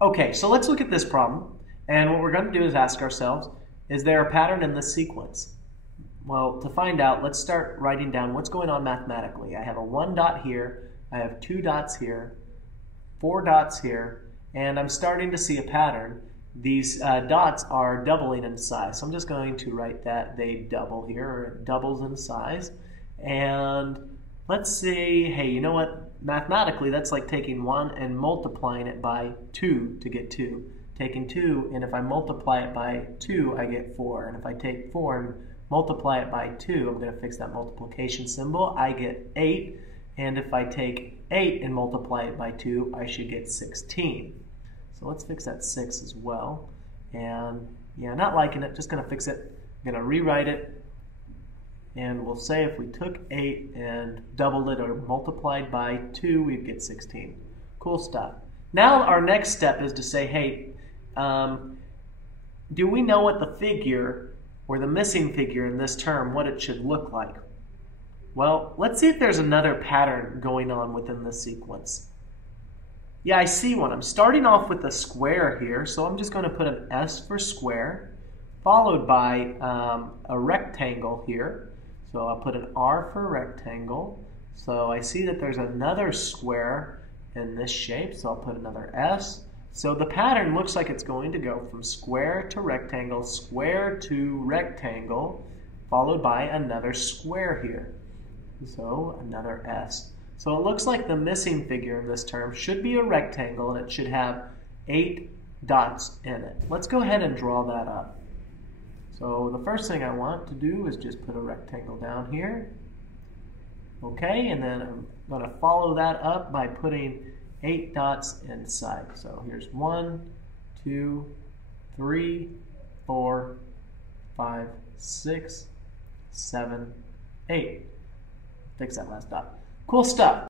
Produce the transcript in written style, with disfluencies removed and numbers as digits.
Okay, so let's look at this problem. And what we're going to do is ask ourselves, is there a pattern in this sequence? Well, to find out, let's start writing down what's going on mathematically. I have a 1 dot here, I have 2 dots here, 4 dots here, and I'm starting to see a pattern. These dots are doubling in size. So I'm just going to write that they double here, or it doubles in size. And let's say, hey, you know what? Mathematically, that's like taking 1 and multiplying it by 2 to get 2. Taking 2, and if I multiply it by 2, I get 4. And if I take 4 and multiply it by 2, I'm going to fix that multiplication symbol, I get 8. And if I take 8 and multiply it by 2, I should get 16. So let's fix that 6 as well. And yeah, not liking it, just going to fix it. I'm going to rewrite it. And we'll say if we took 8 and doubled it or multiplied by 2, we'd get 16. Cool stuff. Now our next step is to say, hey, do we know what the figure or the missing figure in this term, what it should look like? Well, let's see if there's another pattern going on within this sequence. Yeah, I see one. I'm starting off with a square here, so I'm just going to put an S for square, followed by a rectangle here. So I'll put an R for rectangle. So I see that there's another square in this shape, so I'll put another S. So the pattern looks like it's going to go from square to rectangle, followed by another square here. So another S. So it looks like the missing figure in this term should be a rectangle, and it should have 8 dots in it. Let's go ahead and draw that up. So the first thing I want to do is just put a rectangle down here. Okay, and then I'm going to follow that up by putting 8 dots inside. So here's 1, 2, 3, 4, 5, 6, 7, 8. Fix that last dot. Cool stuff.